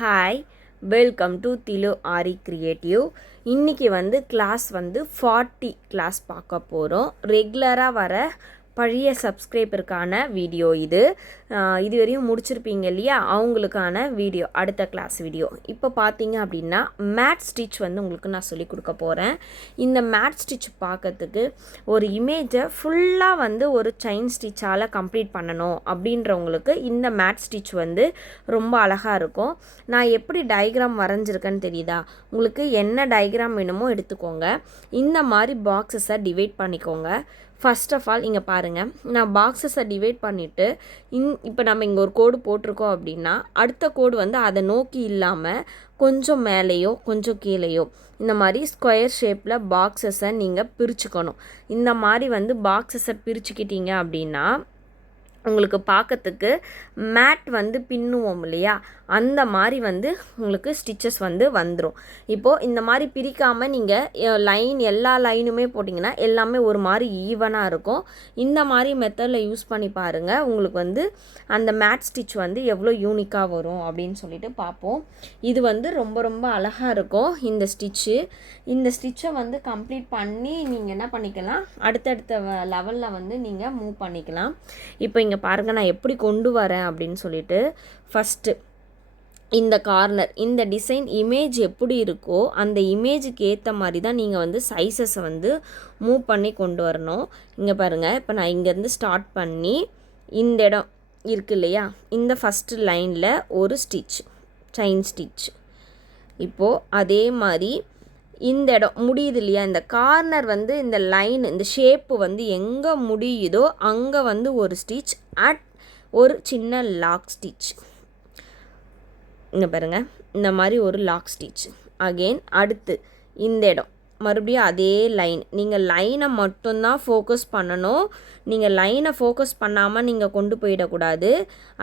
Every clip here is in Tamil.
Hi, welcome to Thilu Aari creative. இன்றைக்கி கிளாஸ் 40 கிளாஸ் பார்க்க போகிறோம். ரெகுலராக வர பழைய சப்ஸ்கிரைபருக்கான வீடியோ இதுவரையும் முடிச்சிருப்பீங்க இல்லையா, அவங்களுக்கான வீடியோ, அடுத்த கிளாஸ் வீடியோ. இப்போ பார்த்தீங்க அப்படின்னா மேட் ஸ்டிச் உங்களுக்கு நான் சொல்லிக் கொடுக்க போகிறேன். இந்த மேட் ஸ்டிச் பார்க்கறதுக்கு ஒரு இமேஜை ஃபுல்லாக ஒரு செயின் ஸ்டிச்சால் கம்ப்ளீட் பண்ணணும் அப்படின்றவங்களுக்கு இந்த மேட் ஸ்டிச் ரொம்ப அழகாக இருக்கும். நான் எப்படி டயக்ராம் வரைஞ்சிருக்கேன்னு தெரியுதா? உங்களுக்கு என்ன டயக்ராம் வேணுமோ எடுத்துக்கோங்க. இந்த மாதிரி பாக்ஸஸை டிவைட் பண்ணிக்கோங்க. ஃபர்ஸ்ட் ஆஃப் ஆல் இங்கே பாருங்கள், நான் பாக்ஸஸை டிவைட் பண்ணிவிட்டு இப்போ நம்ம இங்கே ஒரு கோடு போட்டிருக்கோம் அப்படின்னா அடுத்த கோடு அதை நோக்கி இல்லாமல் கொஞ்சம் மேலேயோ கொஞ்சம் கீழேயோ இந்த மாதிரி ஸ்கொயர் ஷேப்பில் பாக்ஸஸை நீங்கள் பிரிச்சுக்கணும். இந்த மாதிரி பாக்ஸஸை பிரிச்சுக்கிட்டீங்க அப்படின்னா உங்களுக்கு பார்க்கறதுக்கு மேட் பின்னுவோம் இல்லையா, அந்த மாதிரி உங்களுக்கு ஸ்டிச்சஸ் வந்துடும். இப்போது இந்த மாதிரி பிரிக்காமல் நீங்கள் லைன் எல்லா லைனுமே போட்டிங்கன்னா எல்லாமே ஒரு மாதிரி ஈவனாக இருக்கும். இந்த மாதிரி மெத்தடில் யூஸ் பண்ணி பாருங்கள். உங்களுக்கு அந்த மேட் ஸ்டிச் எவ்வளோ யூனிக்காக வரும் அப்படின்னு சொல்லிட்டு பார்ப்போம். இது ரொம்ப ரொம்ப அழகாக இருக்கும் இந்த ஸ்டிச்சு. இந்த ஸ்டிச்சை கம்ப்ளீட் பண்ணி நீங்கள் என்ன பண்ணிக்கலாம், அடுத்தடுத்த லெவலில் நீங்கள் மூவ் பண்ணிக்கலாம். இப்போ இங்கே பாருங்கள் நான் எப்படி கொண்டு வரேன் அப்படின்னு சொல்லிட்டு. ஃபஸ்ட்டு இந்த கார்னர், இந்த டிசைன் இமேஜ் எப்படி இருக்கோ அந்த இமேஜுக்கு ஏற்ற மாதிரி தான் நீங்கள் சைஸஸை மூவ் பண்ணி கொண்டு வரணும். இங்கே பாருங்கள், இப்போ நான் இங்கேருந்து ஸ்டார்ட் பண்ணி இந்த இடம் இருக்குது இல்லையா, இந்த ஃபஸ்ட்டு லைனில் ஒரு ஸ்டிச், செயின் ஸ்டிச். இப்போது அதே மாதிரி இந்த இடம் முடியுது இல்லையா, இந்த கார்னர் இந்த லைன், இந்த ஷேப்பு எங்கே முடியுதோ அங்கே ஒரு ஸ்டிச், அட் ஒரு சின்ன லாக் ஸ்டிச். இங்கே பாருங்கள், இந்த மாதிரி ஒரு லாக் ஸ்டிச். அகெயின் அடுத்து இந்த இடம் மறுபடியும் அதே லைன். நீங்கள் லைனை மட்டும்தான் ஃபோக்கஸ் பண்ணணும். நீங்கள் லைனை ஃபோக்கஸ் பண்ணாமல் நீங்கள் கொண்டு போயிடக்கூடாது.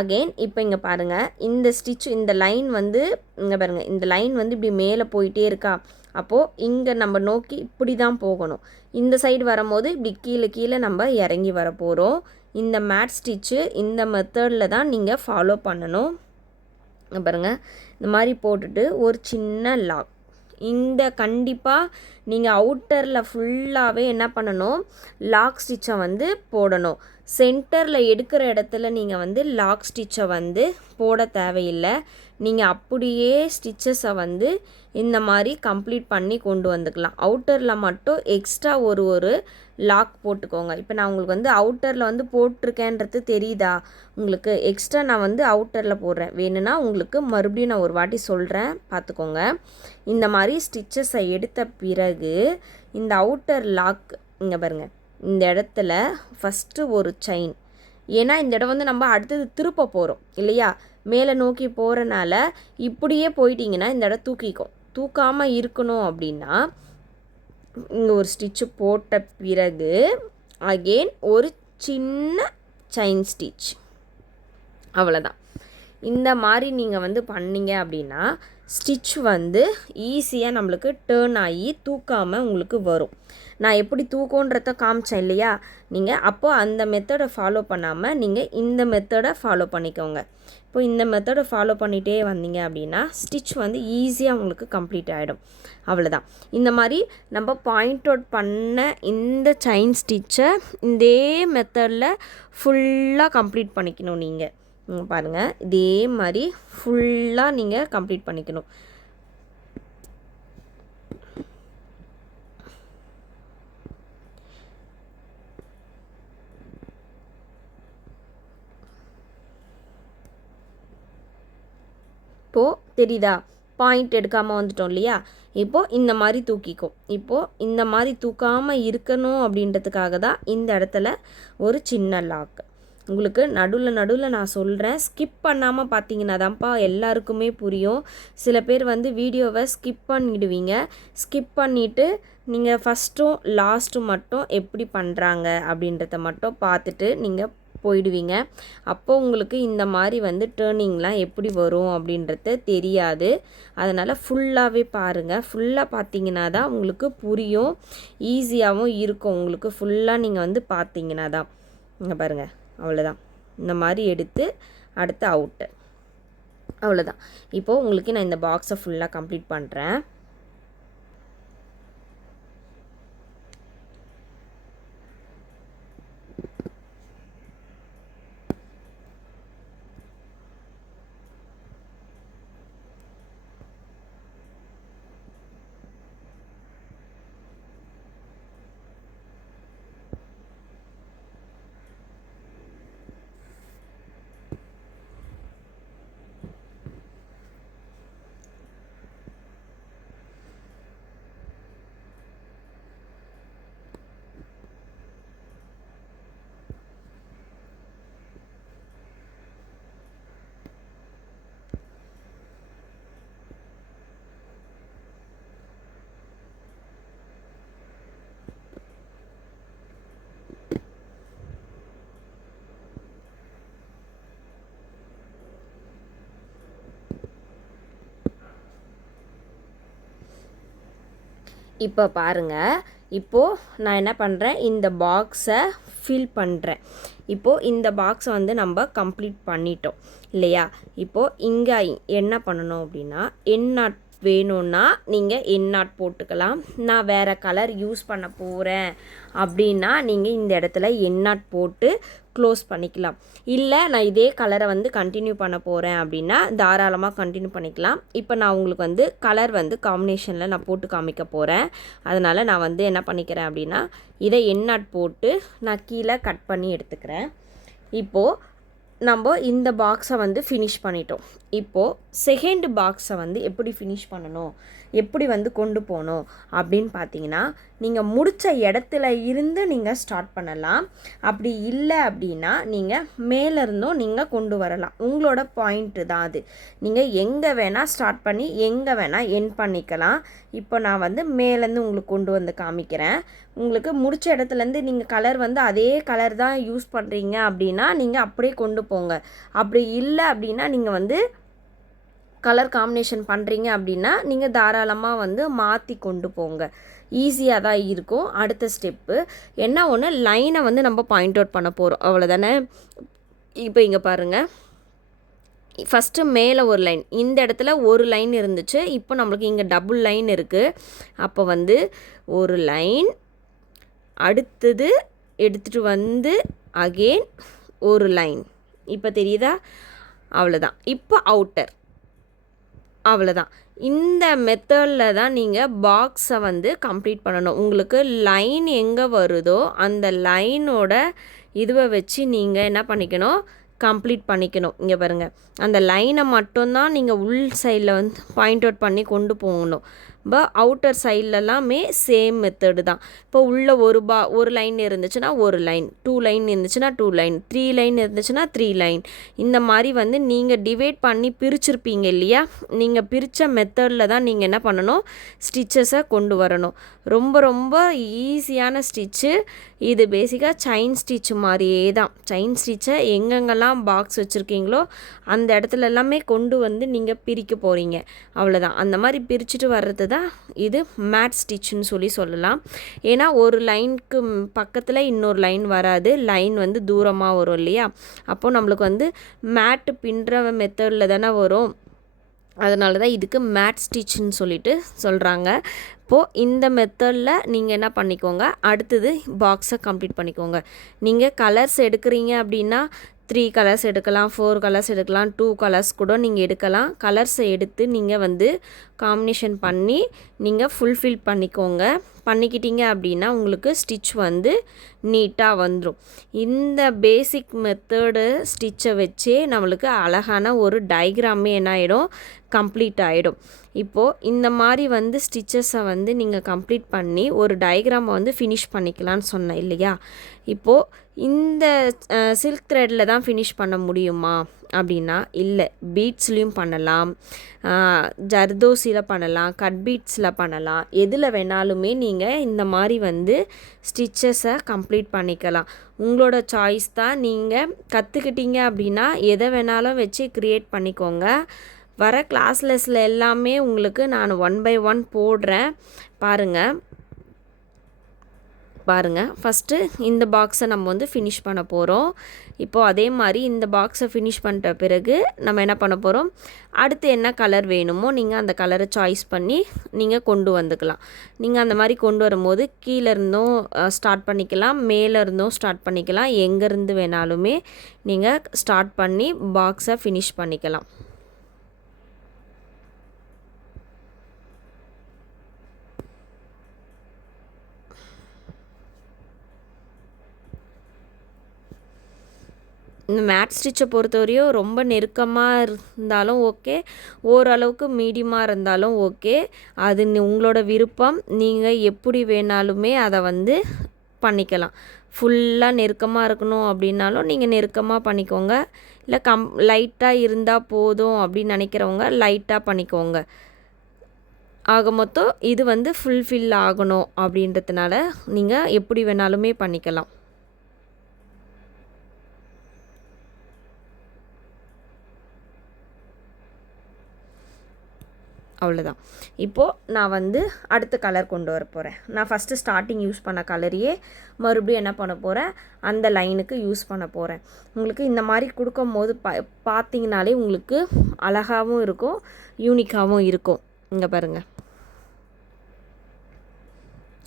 அகெயின் இப்போ இங்கே பாருங்கள், இந்த ஸ்டிச், இந்த லைன் இங்கே பாருங்கள், இந்த லைன் இப்படி மேலே போயிட்டே இருக்கா. அப்போது இங்கே நம்ம நோக்கி இப்படி தான் போகணும். இந்த சைடு வரும்போது இப்படி கீழே கீழே நம்ம இறங்கி வர போகிறோம். இந்த மேட் ஸ்டிச்சு இந்த மெத்தடில் தான் நீங்கள் ஃபாலோ பண்ணணும். பாருங்கள், இந்த மாதிரி போட்டுட்டு ஒரு சின்ன லாக். இந்த கண்டிப்பாக நீங்கள் அவுட்டரில் ஃபுல்லாகவே என்ன பண்ணணும், லாக் ஸ்டிச்சை போடணும். சென்டரில் எடுக்கிற இடத்துல நீங்கள் லாக் ஸ்டிச்சை போட தேவையில்லை. நீங்கள் அப்படியே ஸ்டிச்சஸை இந்த மாதிரி கம்ப்ளீட் பண்ணி கொண்டு வந்துக்கலாம். அவுட்டரில் மட்டும் எக்ஸ்ட்ரா ஒரு லாக் போட்டுக்கோங்க. இப்போ நான் உங்களுக்கு அவுட்டரில் போட்டிருக்கேன்றது தெரியுதா உங்களுக்கு? எக்ஸ்ட்ரா நான் அவுட்டரில் போடுறேன். வேணும்னா உங்களுக்கு மறுபடியும் நான் ஒரு வாட்டி சொல்கிறேன், பார்த்துக்கோங்க. இந்த மாதிரி ஸ்டிச்சஸை எடுத்த பிறகு இந்த அவுட்டர் லாக் இங்கே பாருங்கள், இந்த இடத்துல ஃபஸ்ட்டு ஒரு செயின். ஏன்னா இந்த இடம் நம்ம அடுத்தது திருப்ப போகிறோம் இல்லையா, மேலே நோக்கி போகிறனால இப்படியே போயிட்டிங்கன்னா இந்த இடம் தூக்கிக்கும். தூக்காமல் இருக்கணும் அப்படின்னா இங்கே ஒரு ஸ்டிச்சு போட்ட பிறகு அகெயின் ஒரு சின்ன செயின் ஸ்டிச். அவ்வளோதான். இந்த மாதிரி நீங்கள் பண்ணிங்க அப்படின்னா ஸ்டிச் ஈஸியாக நம்மளுக்கு டேர்ன் ஆகி தூக்காமல் உங்களுக்கு வரும். நான் எப்படி தூக்கன்றத காமிச்சேன் இல்லையா, நீங்கள் அப்போது அந்த மெத்தடை ஃபாலோ பண்ணாமல் நீங்கள் இந்த மெத்தடை ஃபாலோ பண்ணிக்கோங்க. இப்போ இந்த மெத்தடை ஃபாலோ பண்ணிகிட்டே வந்தீங்க அப்படின்னா ஸ்டிச் ஈஸியாக உங்களுக்கு கம்ப்ளீட் ஆகிடும். அவ்வளோதான். இந்த மாதிரி நம்ம பாயிண்ட் அவுட் பண்ண இந்த செயின் ஸ்டிச்சை இதே மெத்தடில் ஃபுல்லாக கம்ப்ளீட் பண்ணிக்கணும். நீங்கள் பாருங்கள், இதே மாதிரி ஃபுல்லாக நீங்கள் கம்ப்ளீட் பண்ணிக்கணும். இப்போது தெரியுதா, பாயிண்ட் எடுக்காமல் வந்துட்டோம் இல்லையா. இப்போது இந்த மாதிரி தூக்கிக்கும். இப்போது இந்த மாதிரி தூக்காமல் இருக்கணும் அப்படின்றதுக்காக தான் இந்த இடத்துல ஒரு சின்ன லாக். உங்களுக்கு நடுவில் நான் சொல்கிறேன், ஸ்கிப் பண்ணாமல் பார்த்தீங்கன்னா தான்ப்பா எல்லாருக்குமே புரியும். சில பேர் வீடியோவை ஸ்கிப் பண்ணிவிடுவீங்க. ஸ்கிப் பண்ணிவிட்டு நீங்கள் ஃபஸ்ட்டும் லாஸ்ட்டும் மட்டும் எப்படி பண்ணுறாங்க அப்படின்றத மட்டும் பார்த்துட்டு நீங்கள் போயிடுவீங்க. அப்போது உங்களுக்கு இந்த மாதிரி டேர்னிங்லாம் எப்படி வரும் அப்படின்றது தெரியாது. அதனால் ஃபுல்லாகவே பாருங்கள். ஃபுல்லாக பார்த்தீங்கன்னா தான் உங்களுக்கு புரியும், ஈஸியாகவும் இருக்கும் உங்களுக்கு. ஃபுல்லாக நீங்கள் பார்த்தீங்கன்னா தான். இங்கே பாருங்கள், அவ்வளோதான். இந்த மாதிரி எடுத்து அடுத்து அவுட்டு. அவ்வளோதான். இப்போது உங்களுக்கு நான் இந்த பாக்ஸை ஃபுல்லாக கம்ப்ளீட் பண்ணுறேன். இப்போ பாருங்கள், இப்போது நான் என்ன பண்ணுறேன், இந்த பாக்ஸை ஃபில் பண்ணுறேன். இப்போது இந்த பாக்ஸை வந்து நம்ம கம்ப்ளீட் பண்ணிட்டோம் இல்லையா? இப்போது இங்கே என்ன பண்ணணும் அப்படின்னா, எண்ணாட் வேணும்னா நீங்கள் எண்ணாட் போட்டுக்கலாம். நான் வேறு கலர் யூஸ் பண்ண போகிறேன் அப்படின்னா நீங்கள் இந்த இடத்துல எண்ணாட் போட்டு க்ளோஸ் பண்ணிக்கலாம். இல்லை நான் இதே கலரை வந்து கண்டினியூ பண்ண போகிறேன் அப்படின்னா தாராளமாக கண்டினியூ பண்ணிக்கலாம். இப்போ நான் உங்களுக்கு வந்து கலர் வந்து காம்பினேஷனில் நான் போட்டு காமிக்க போகிறேன். அதனால் நான் வந்து என்ன பண்ணிக்கிறேன் அப்படின்னா இதை எண்ணாட் போட்டு நான் கீழே கட் பண்ணி எடுத்துக்கிறேன். இப்போது நம்ம இந்த பாக்ஸை வந்து ஃபினிஷ் பண்ணிட்டோம். இப்போது செகண்ட் பாக்ஸை வந்து எப்படி ஃபினிஷ் பண்ணணும், எப்படி வந்து கொண்டு போகணும் அப்படின்னு பார்த்தீங்கன்னா, நீங்கள் முடித்த இடத்துல இருந்து நீங்கள் ஸ்டார்ட் பண்ணலாம். அப்படி இல்லை அப்படின்னா நீங்கள் மேலேருந்தும் நீங்கள் கொண்டு வரலாம். உங்களோட பாயிண்ட்டு தான் அது. நீங்கள் எங்கே வேணால் ஸ்டார்ட் பண்ணி எங்கே வேணால் எண்ட் பண்ணிக்கலாம். இப்போ நான் வந்து மேலேருந்து உங்களுக்கு கொண்டு வந்து காமிக்கிறேன். உங்களுக்கு முடித்த இடத்துலேருந்து நீங்கள் கலர் வந்து அதே கலர் தான் யூஸ் பண்ணுறீங்க அப்படின்னா நீங்கள் அப்படியே கொண்டு போங்க. அப்படி இல்லை அப்படின்னா நீங்கள் வந்து கலர் காம்பினேஷன் பண்ணுறீங்க அப்படின்னா நீங்கள் தாராளமாக வந்து மாற்றி கொண்டு போங்க. ஈஸியாக தான் இருக்கும். அடுத்த ஸ்டெப்பு என்ன ஒன்று, லைனை வந்து நம்ம பாயிண்ட் அவுட் பண்ண போகிறோம், அவ்வளோதானே. இப்போ இங்கே பாருங்கள், ஃபஸ்ட்டு மேலே ஒரு லைன், இந்த இடத்துல ஒரு லைன் இருந்துச்சு. இப்போ நம்மளுக்கு இங்கே டபுள் லைன் இருக்குது. அப்போ வந்து ஒரு லைன், அடுத்தது எடுத்துகிட்டு வந்து அகெயின் ஒரு லைன். இப்போ தெரியுதா? அவ்வளோதான். இப்போ அவுட்டர், அவ்வளோதான். இந்த மெத்தடில் தான் நீங்கள் பாக்ஸை வந்து கம்ப்ளீட் பண்ணணும். உங்களுக்கு லைன் எங்கே வருதோ அந்த லைனோட இதுவை வச்சு நீங்கள் என்ன பண்ணிக்கணும், கம்ப்ளீட் பண்ணிக்கணும். இங்கே பாருங்கள், அந்த லைனை மட்டும்தான் நீங்கள் உள் சைடில் வந்து பாயிண்ட் அவுட் பண்ணி கொண்டு போகணும். இப்போ அவுட்டர் சைட்லலாமே சேம் மெத்தடு தான். இப்போ உள்ளே ஒரு லைன் இருந்துச்சுன்னா ஒரு லைன், 2 லைன் இருந்துச்சுன்னா 2 லைன், 3 லைன் இருந்துச்சுன்னா 3 லைன். இந்த மாதிரி வந்து நீங்கள் டிவைட் பண்ணி பிரிச்சுருப்பீங்க இல்லையா? நீங்கள் பிரித்த மெத்தடில் தான் நீங்கள் என்ன பண்ணணும், ஸ்டிச்சஸை கொண்டு வரணும். ரொம்ப ரொம்ப ஈஸியான ஸ்டிச்சு இது. பேசிக்காக செயின் ஸ்டிச் மாதிரியே தான். செயின் ஸ்டிச்சை எங்கெங்கெல்லாம் பாக்ஸ் வச்சுருக்கீங்களோ அந்த இடத்துல எல்லாமே கொண்டு வந்து நீங்கள் பிரிக்க போகிறீங்க, அவ்வளோதான். அந்த மாதிரி பிரிச்சுட்டு வர்றது தான் இது மேட் ஸ்டிச்சுன்னு சொல்லலாம். ஏன்னா ஒரு லைனுக்கு பக்கத்தில் இன்னொரு லைன் வராது, லைன் வந்து தூரமாக வரும் இல்லையா? அப்போது நம்மளுக்கு வந்து மேட்டு பின்னுற மெத்தடில் தானே வரும். அதனால தான் இதுக்கு மேட் ஸ்டிச்சுன்னு சொல்கிறாங்க. இப்போது இந்த மெத்தடில் நீங்கள் என்ன பண்ணிக்கோங்க, அடுத்தது பாக்ஸை கம்ப்ளீட் பண்ணிக்கோங்க. நீங்கள் கலர்ஸ் எடுக்கிறீங்க அப்படின்னா 3 கலர்ஸ் எடுக்கலாம், 4 கலர்ஸ் எடுக்கலாம், 2 கலர்ஸ் கூட நீங்கள் எடுக்கலாம். கலர்ஸை எடுத்து நீங்கள் வந்து காம்பினேஷன் பண்ணி நீங்கள் ஃபுல்ஃபில் பண்ணிக்கோங்க. பண்ணிக்கிட்டீங்க அப்படின்னா உங்களுக்கு ஸ்டிச் வந்து நீட்டாக வந்துடும். இந்த பேசிக் மெத்தடு ஸ்டிச்சை வச்சே நம்மளுக்கு அழகான ஒரு டயக்ராமே என்ன ஆகிடும், கம்ப்ளீட் ஆகிடும். இப்போது இந்த மாதிரி வந்து ஸ்டிச்சஸை வந்து நீங்கள் கம்ப்ளீட் பண்ணி ஒரு டயக்ராமை வந்து ஃபினிஷ் பண்ணிக்கலான்னு சொன்னேன் இல்லையா? இப்போது இந்த சில்க் த்ரெட்டில் தான் ஃபினிஷ் பண்ண முடியுமா அப்படின்னா இல்லை, பீட்ஸ்லேயும் பண்ணலாம், ஜர்தோசியில் பண்ணலாம், கட் பீட்ஸில் பண்ணலாம். எதில் வேணாலுமே நீங்கள் இந்த மாதிரி வந்து ஸ்டிச்சஸை கம்ப்ளீட் பண்ணிக்கலாம். உங்களோட சாய்ஸ் தான். நீங்கள் கற்றுக்கிட்டீங்க அப்படின்னா எதை வேணாலும் வச்சு க்ரியேட் பண்ணிக்கோங்க. வர கிளாஸ்லெஸில் எல்லாமே உங்களுக்கு நான் 1 by 1 போடுறேன், பாருங்கள். பாருங்கள், ஃபஸ்ட்டு இந்த பாக்ஸை நம்ம வந்து ஃபினிஷ் பண்ண போகிறோம். இப்போது அதே மாதிரி இந்த பாக்ஸை ஃபினிஷ் பண்ணிட்ட பிறகு நம்ம என்ன பண்ண போகிறோம், அடுத்து என்ன கலர் வேணுமோ நீங்கள் அந்த கலரை சாய்ஸ் பண்ணி நீங்கள் கொண்டு வந்துக்கலாம். நீங்கள் அந்த மாதிரி கொண்டு வரும்போது கீழே இருந்தும் ஸ்டார்ட் பண்ணிக்கலாம், மேலே இருந்தும் ஸ்டார்ட் பண்ணிக்கலாம், எங்கேருந்து வேணாலுமே நீங்கள் ஸ்டார்ட் பண்ணி பாக்ஸை ஃபினிஷ் பண்ணிக்கலாம். இந்த மேட் ஸ்டிச்சை பொறுத்தவரையும் ரொம்ப நெருக்கமாக இருந்தாலும் ஓகே, ஓரளவுக்கு மீடியமாக இருந்தாலும் ஓகே. அது உங்களோட விருப்பம். நீங்கள் எப்படி வேணாலுமே அதை வந்து பண்ணிக்கலாம். ஃபுல்லாக நெருக்கமாக இருக்கணும் அப்படின்னாலும் நீங்கள் நெருக்கமாக பண்ணிக்கோங்க. இல்லை லைட்டாக இருந்தால் போதும் அப்படின்னு நினைக்கிறவங்க லைட்டாக பண்ணிக்கோங்க. ஆக மொத்தம் இது வந்து ஃபுல்ஃபில் ஆகணும் அப்படின்றதுனால நீங்கள் எப்படி வேணாலுமே பண்ணிக்கலாம். அவ்வளோதான். இப்போது நான் வந்து அடுத்த கலர் கொண்டு வர போகிறேன். நான் ஃபஸ்ட்டு ஸ்டார்டிங் யூஸ் பண்ண கலரையே மறுபடியும் என்ன பண்ண போகிறேன், அந்த லைனுக்கு யூஸ் பண்ண போகிறேன். உங்களுக்கு இந்த மாதிரி கொடுக்கும் போது பார்த்தீங்கனாலே உங்களுக்கு அழகாகவும் இருக்கும், யூனிக்காகவும் இருக்கும். இங்கே பாருங்கள்,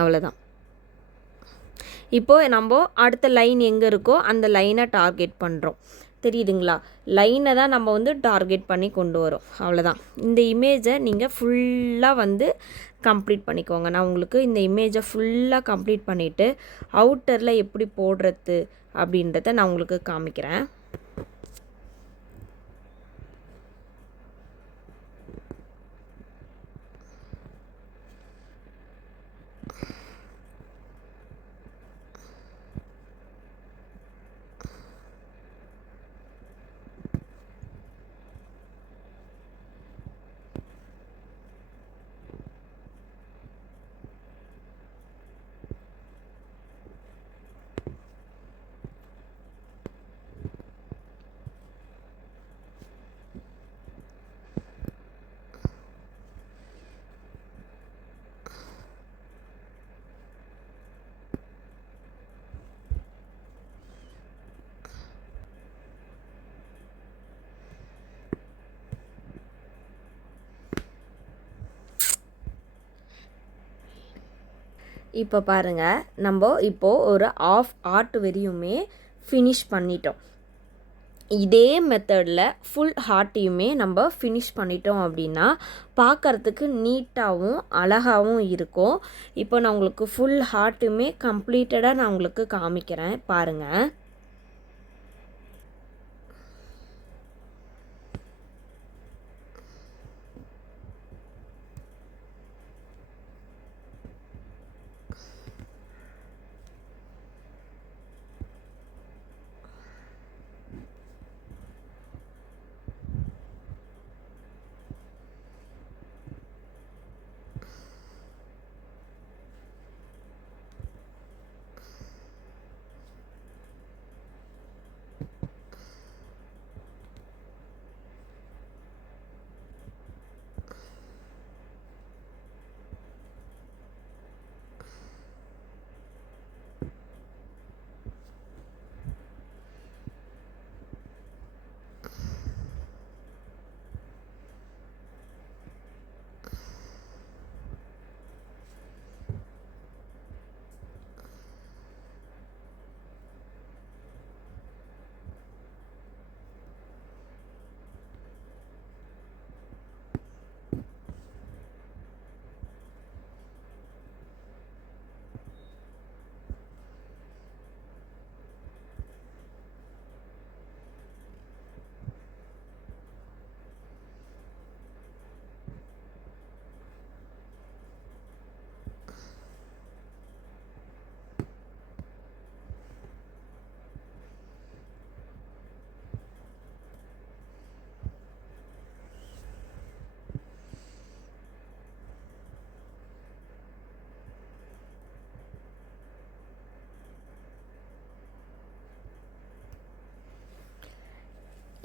அவ்வளோதான். இப்போது நம்ம அடுத்த லைன் எங்கே இருக்கோ அந்த லைனை டார்கெட் பண்ணுறோம். தெரியுதுங்களா? லைனை தான் நம்ம வந்து டார்கெட் பண்ணி கொண்டு வரோம். அவ்வளோதான். இந்த இமேஜை நீங்கள் ஃபுல்லாக வந்து கம்ப்ளீட் பண்ணிக்கோங்க. நான் உங்களுக்கு இந்த இமேஜை ஃபுல்லாக கம்ப்ளீட் பண்ணிவிட்டு அவுட்டரில் எப்படி போடுறது அப்படின்றத நான் உங்களுக்கு காமிக்கிறேன். இப்போ பாருங்கள், நம்ம இப்போது ஒரு ஆஃப் ஆர்ட் வரையுமே ஃபினிஷ் பண்ணிட்டோம். இதே மெத்தடில் ஃபுல் ஹார்ட்டையுமே நம்ம ஃபினிஷ் பண்ணிட்டோம் அப்படின்னா பார்க்குறதுக்கு நீட்டாகவும் அழகாகவும் இருக்கும். இப்போ நான் உங்களுக்கு ஃபுல் ஹார்ட்டுமே கம்ப்ளீட்டடாக நான் உங்களுக்கு காமிக்கிறேன் பாருங்கள்.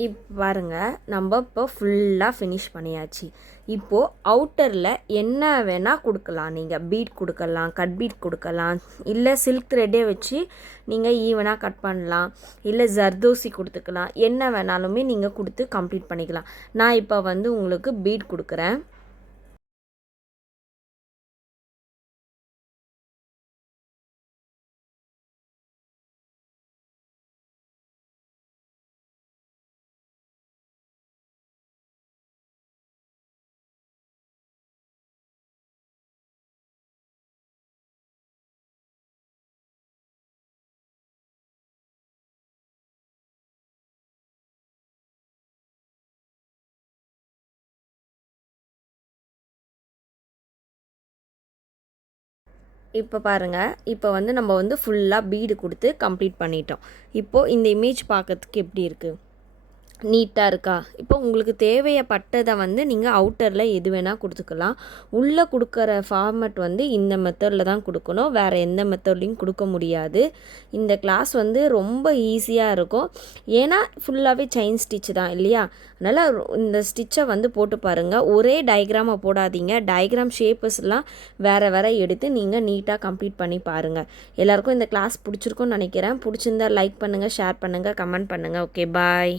இப்போ பாருங்கள், நம்ம இப்போ ஃபுல்லாக ஃபினிஷ் பண்ணியாச்சு. இப்போது அவுட்டரில் என்ன வேணால் கொடுக்கலாம். நீங்கள் பீட் கொடுக்கலாம், கட் பீட் கொடுக்கலாம், இல்லை சில்க் த்ரெட்டே வச்சு நீங்கள் ஈவனாக கட் பண்ணலாம், இல்லை ஜர்தோசி கொடுத்துக்கலாம். என்ன வேணாலுமே நீங்கள் கொடுத்து கம்ப்ளீட் பண்ணிக்கலாம். நான் இப்போ வந்து உங்களுக்கு பீட் கொடுக்குறேன். இப்போ பாருங்கள், இப்போ வந்து நம்ம வந்து ஃபுல்லாக பீடு கொடுத்து கம்ப்ளீட் பண்ணிட்டோம். இப்போது இந்த இமேஜ் பார்க்கறதுக்கு எப்படி இருக்குது? நீட்டாக இருக்கா? இப்போ உங்களுக்கு தேவைப்பட்டதை வந்து நீங்கள் அவுட்டரில் எது வேணால் கொடுத்துக்கலாம். உள்ளே கொடுக்குற ஃபார்மட் வந்து இந்த மெத்தடில் தான் கொடுக்கணும், வேறு எந்த மெத்தட்லையும் கொடுக்க முடியாது. இந்த கிளாஸ் வந்து ரொம்ப ஈஸியாக இருக்கும், ஏன்னா ஃபுல்லாகவே செயின் ஸ்டிச் தான் இல்லையா? அதனால் இந்த ஸ்டிச்சை வந்து போட்டு பாருங்கள். ஒரே டயக்ராமை போடாதீங்க, டயக்ராம் ஷேப்ஸ்லாம் வேறு வேறு எடுத்து நீங்கள் நீட்டாக கம்ப்ளீட் பண்ணி பாருங்கள். எல்லாேருக்கும் இந்த கிளாஸ் பிடிச்சிருக்குன்னு நினைக்கிறேன். பிடிச்சிருந்தா லைக் பண்ணுங்கள், ஷேர் பண்ணுங்கள், கமெண்ட் பண்ணுங்கள். ஓகே, பாய்.